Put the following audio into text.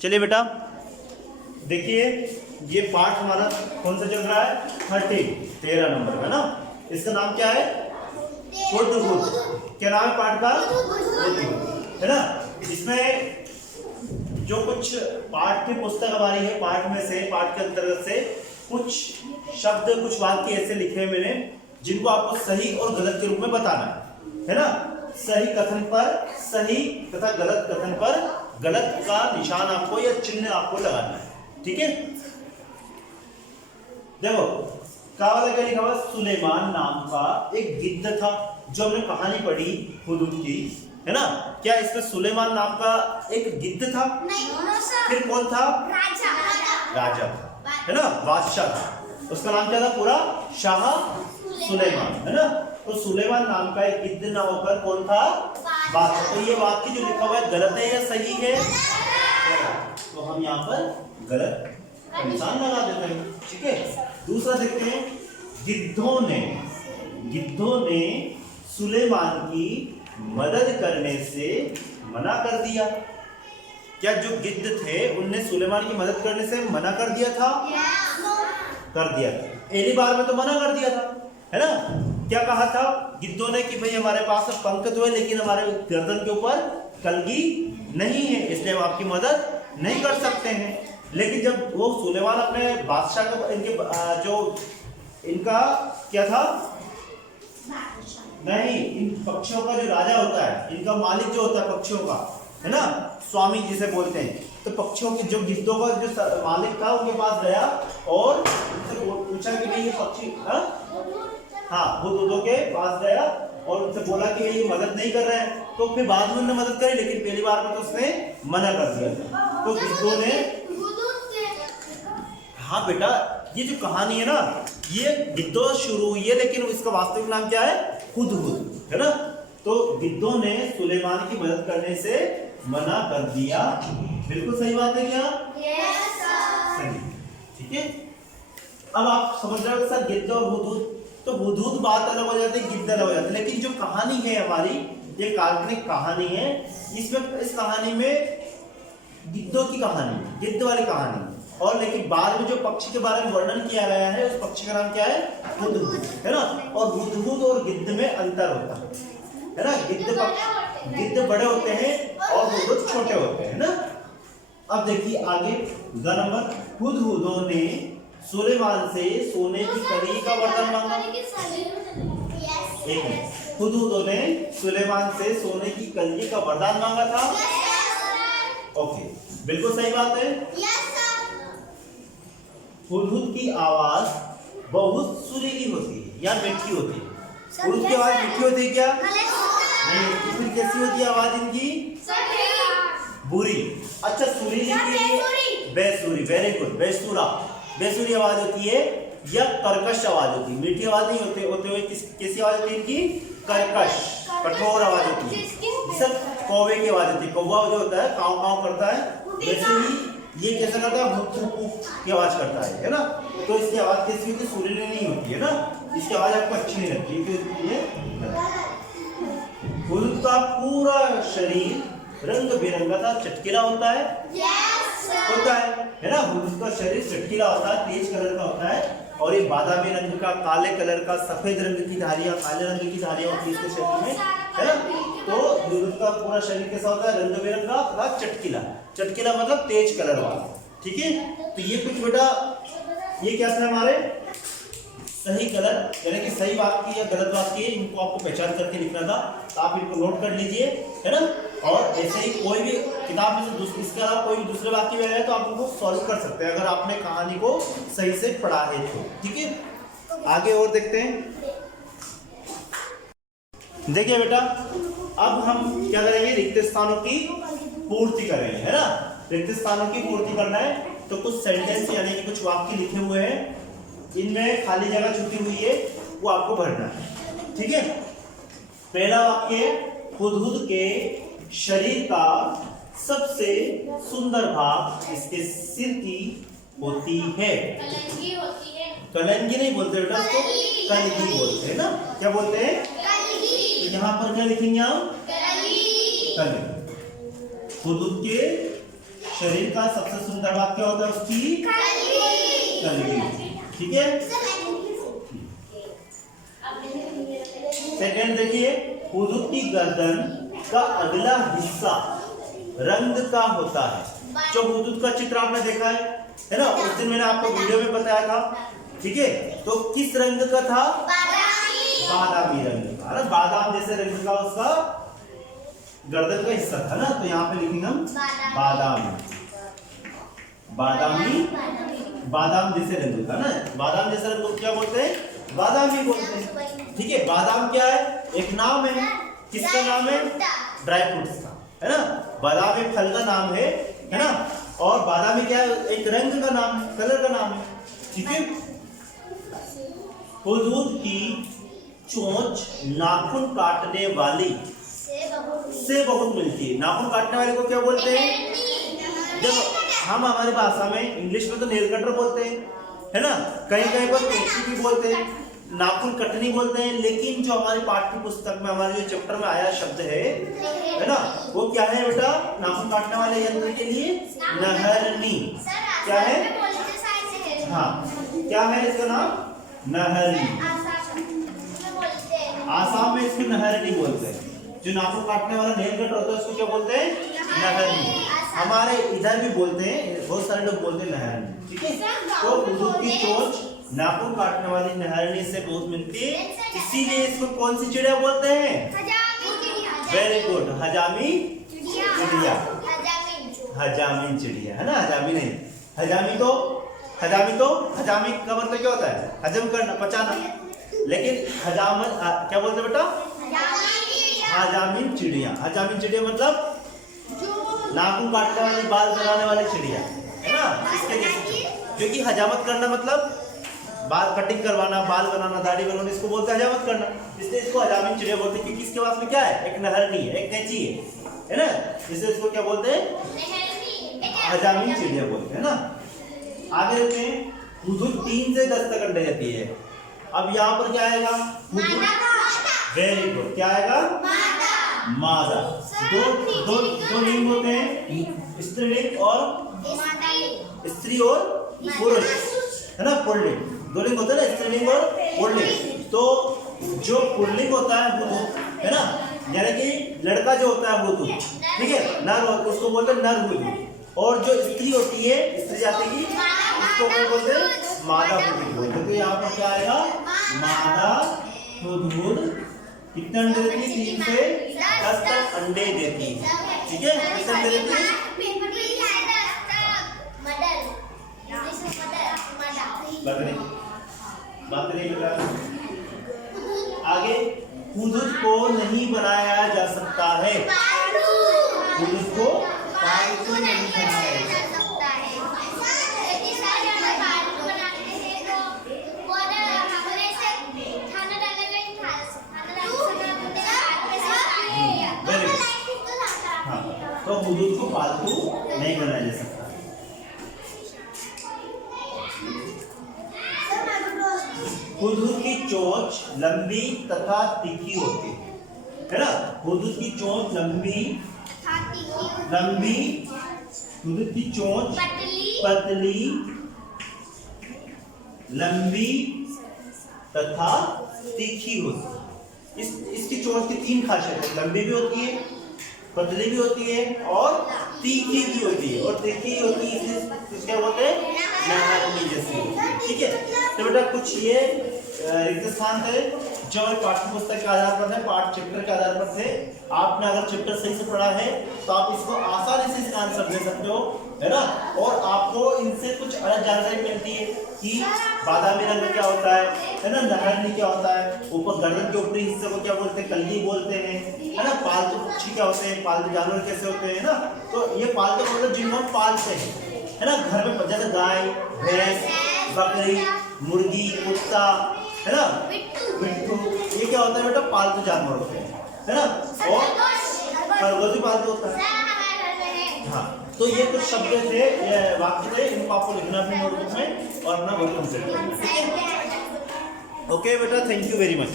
चलिए बेटा देखिए, ये पाठ हमारा कौन सा चल रहा है? 13 नंबर का ना। इसका नाम क्या है? हुदहुद। क्या नाम है पाठ का? हुदहुद, है ना। इसमें जो कुछ पाठ की पुस्तक हमारी है, पाठ में से, पाठ के अंतर्गत से कुछ शब्द, कुछ वाक्य ऐसे लिखे हैं मैंने, जिनको आपको सही और गलत के रूप में बताना है ना। सही कथन पर सही तथा गलत कथन पर गलत का निशान आपको या चिन्ह आपको लगाना है, ठीक है। देखो क्या लिखा हुआ? सुलेमान नाम का एक गिद्ध था, जो हमने कहानी पढ़ी हुदहुद की, है ना। क्या इसमें सुलेमान नाम का एक गिद्ध था? नहीं। फिर कौन था? राजा था, है ना, बादशाह था। उसका नाम क्या था पूरा? शाह सुलेमान, है ना। तो सुलेमान नाम का एक गिद्ध ना होकर कौन था? बादशाह। तो ये वाक्य जो लिखा हुआ है गलत है या सही है? तो हम यहाँ पर गलत का निशान लगा देते हैं, ठीक है। दूसरा देखते हैं, गिद्धों ने सुलेमान की मदद करने से मना कर दिया। क्या जो गिद्ध थे उनने सुलेमान की मदद करने से मना कर दिया था? कर दिया था। पहली बार में तो मना कर दिया था, है ना। क्या कहा था गिद्धों ने कि भाई हमारे पास पंख तो है, लेकिन हमारे गर्दन के ऊपर कलगी नहीं है, इसलिए हम आपकी मदद नहीं कर सकते हैं। लेकिन जब वो सुलेमान अपने बादशाह का, इनके जो इनका क्या था, नहीं, इन पक्षियों का जो राजा होता है, इनका मालिक जो होता है पक्षियों का, है ना, स्वामी जिसे बोलते हैं, तो पक्षियों के जो गिद्धों का जो मालिक था उनके पास गया और उनसे पूछा कि भाई ये पक्षी, हाँ, हुदहुद के पास गया और उनसे बोला कि ये मदद नहीं कर रहे हैं। तो फिर बाद में उन्होंने मदद करी, लेकिन पहली बार में तो उसने मना कर दिया। तो गिद्धों ने, हाँ बेटा, ये जो कहानी है ना, ये गिद्धों शुरू हुई है, लेकिन इसका वास्तविक नाम क्या है? हुदहुद, है ना। तो गिद्धों ने सुलेमान की मदद करने से मना कर दिया। बिल्कुल सही बात है क्या? Yes sir. ठीक है। अब आप समझ रहे हो सर, गिद्ध और हुदहुद, तो हुदहुद बात अलग हो जाती है, गिद्ध अलग हो जाती है। लेकिन जो कहानी है हमारी, ये काल्पनिक कहानी है। इसमें, इस कहानी में गिद्धों की कहानी, गिद्ध वाली कहानी, और लेकिन बाद में जो पक्षी के बारे में वर्णन किया गया है, उस पक्षी का नाम क्या है? हुदहुद, है ना। और हुदहुद और गिद्ध में अंतर होता है ना। गिद्ध बड़े होते हैं और हुदहुद छोटे होते हैं ना। अब देखिए आगे ग नंबर, हुदहुदों ने सुलेमान से सोने की कली का वरदान मांगा। एक मिनट, हुदहुदों ने सुलेमान से सोने की कली का वरदान मांगा था। ओके, बिल्कुल सही बात है। हुदहुद की आवाज बहुत सुरीली होती है या मीठी होती है। हुदहुद की आवाज मीठी होती है क्या? नहीं, फिर कैसी होती है आवाज इनकी? बुरी। अच्छा, सुरीली की बेसुरी, वेरी गुड, बेसुरी आवाज होती है या कर्कश आवाज होती है। मीठी आवाज नहीं होते हुए कैसी आवाज होती है इनकी? कर्कश, कठोर आवाज होती है। सब कौवे की आवाज होती है। कौवा जो होता है काव काव करता है, वैसे ही ये कैसा करता है? भूक भूक की आवाज करता है ना। तो इसकी आवाज कैसी होती है? सुरीली नहीं होती है ना। इसकी आवाज आपको अच्छी नहीं लगती, हुदहुद का पूरा शरीर रंग बिरंगा था, चटकीला होता है। होता है ना। हुदहुद का शरीर चटकीला होता है, तेज कलर का होता है, और ये बादामी रंग का, काले कलर का, सफेद रंग की धारियां, काले रंग की धारियां होती है इसके शरीर में, है ना। तो हुदहुद का पूरा शरीर कैसा होता है? रंग बिरंगा तथा चटकीला मतलब तेज कलर वाला, ठीक है। तो ये कुछ बेटा, ये क्या था हमारे सही गलत, यानी कि सही वाक्य या गलत वाक्य, इनको आपको पहचान करके लिखना था। तो आप इनको नोट कर लीजिए, है ना। और ऐसे ही कोई भी किताब में से इसके अलावा कोई भी दूसरे वाक्य में है तो आप उनको सॉल्व कर सकते हैं, अगर आपने कहानी को सही से पढ़ा है तो, ठीक है। आगे और देखते हैं। देखिए बेटा, अब हम क्या करेंगे? रिक्त स्थानों की पूर्ति करेंगे, है ना। रिक्त स्थानों की पूर्ति करना है तो कुछ सेंटेंस यानी कि कुछ वाक्य लिखे हुए हैं, इनमें खाली जगह छुटी हुई है, वो आपको भरना है, ठीक है। पहला वाक्य, हुदहुद के शरीर का सबसे सुंदर भाग इसके सिर की होती है। कलंगी नहीं बोलते बेटा, उसको कलगी बोलते हैं ना। क्या बोलते हैं? तो यहाँ पर क्या लिखेंगे हम? कलगी। हुदहुद के शरीर का सबसे सुंदर भाग क्या होता है उसकी? कलगी। ठीक है। सेकंड देखिए, हुदूद की गर्दन का अगला हिस्सा रंग का होता है। जो हुदूद का चित्र आपने देखा है ना, उस दिन मैंने आपको वीडियो में बताया था। ठीक है, तो किस रंग का था? बादामी रंग का। बादाम जैसे रंग का उसका गर्दन का हिस्सा था ना, तो यहाँ पे लिखेंगे हम बादामी। बादामी, बादाम जैसे रंग का ना, बादाम जैसे रंग को क्या बोलते हैं? बादामी बोलते हैं। ठीक है, बादाम क्या है? एक नाम है। किसका नाम है? ड्राई फ्रूट्स का, है ना। बादाम एक फल का नाम है ना। और बादामी क्या है? एक रंग का नाम है, कलर का नाम है। ठीक है। हुदूद की चोंच नाखून काटने वाली से बहुत मिलती है। नाखून काटने वाले को क्या बोलते हैं? जब हम हमारी भाषा में इंग्लिश में तो नेल कटर बोलते हैं, है ना। कहीं कहीं पर कैंची भी बोलते हैं, नाखून कटनी बोलते हैं। लेकिन जो हमारी पाठ्य पुस्तक में हमारे जो चैप्टर में आया शब्द है ना, वो क्या है बेटा? नाखून काटने वाले यंत्र के लिए नहरनी। क्या है? हाँ, क्या है इसका नाम? नहरनी। आसाम में इसको नहरनी बोलते हैं। जो नाखून काटने वाला नेल कटर होता है उसको क्या बोलते हैं? नहरनी। हमारे इधर भी बोलते हैं, बहुत सारे लोग बोलते हैं नहरनी। ठीक है। तो हुदूद की चोंच नाखून काटने वाली नहरनी से बहुत मिलती है, इसीलिए इसको कौन सी चिड़िया बोलते हैं? वेरी गुड, हजामी चिड़िया। हजामी चिड़िया, है ना। हजामी नहीं, हजामी तो हजामी का मतलब क्या होता है? हजम करना, पचाना। लेकिन हजामत क्या बोलते हैं बेटा? हजामी चिड़िया। हजामी चिड़िया मतलब नाखून काटने वाली, बाल बनाने वाली चिड़िया, है ना। इसके जैसे, क्योंकि हजामत करना मतलब बाल कटिंग करवाना, बाल बनाना, दाढ़ी बनाना, इसको बोलते हैं हजामत करना। इसलिए इसको हजामी चिड़िया बोलते हैं। क्योंकि इसके पास में क्या है? एक नहरनी है, एक कैंची है ना। इसलिए इसको क्या बोलते हैं? हजामी चिड़िया बोलते हैं ना। आगे देखते हैं, हुदूद 3 से 10 तक अंडे देती है। अब यहाँ पर क्या आएगा? वेरी गुड, क्या आएगा? मादा। दो लिंग होते हैं, स्त्रीलिंग और स्त्री और पुरुष, है ना। पुल्लिंग। दो लिंग होते हैं ना, स्त्रीलिंग और पुल्लिंग। तो जो पुल्लिंग होता है हुदूद, है ना, यानी कि लड़का जो होता है हुदूद, ठीक है, नर, उसको बोलते हैं नर हुदूद। और जो स्त्री होती है, स्त्री जाति की, उसको बोलते हैं मादा हुदूद बोलते हैं। तो यहाँ पर क्या आएगा? मादा हुदूद। कितने अंडे देती है? 3 से 10 तक अंडे देती है। ठीक है, कितने अंडे देती है? बात नहीं बेटा। आगे, हुदूद को नहीं बनाया जा सकता है। हुदूद को पालतू नहीं बनाया जा सकता है। तो हुदूद को पालतू नहीं बनाया जा सकता। हुदूद की चोंच लंबी तथा तीखी होती है ना। हुदूद की चोंच लंबी, हुदूद की चोंच पतली, लंबी तथा तीखी होती है। इसकी चोंच की 3 खासियत है। लंबी भी होती है, पतली भी होती है और तीखी भी होती है। और तीखी होती है इसलिए क्या बोलते हैं? नहरनी जैसी। ठीक है। तो बेटा कुछ ये रिक्त स्थान थे जो पाठ्य पुस्तक के आधार पर है, पाठ चैप्टर के आधार पर थे। आपने अगर चैप्टर सही से पढ़ा है तो आप इसको आसानी से इसका आंसर दे सकते हो, है ना। और आपको इनसे कुछ अलग जानकारी मिलती है कि बादामी रंग क्या होता है ना, नहरनी क्या होता है, ऊपर गर्दन के ऊपरी हिस्से को क्या बोलते हैं? कलगी बोलते हैं, है ना। पालतू पक्षी क्या होते हैं? पालतू जानवर कैसे होते हैं ना। तो ये पालतू मतलब जिनको हम पालते हैं, है ना, घर में, जैसे गाय, भैंस, बकरी, मुर्गी, कुत्ता, है ना, मिट्टू, ये क्या होता है बेटा? पालतू जानवर होते हैं, है ना। और खरगोश भी पालतू होता है। हाँ, तो ये कुछ शब्द थे, ये वाक्य थे, इनको आपको लिखना अपनी नोटबुक में और अपना वर्क कंप्लीट करना। ओके बेटा, थैंक यू वेरी मच।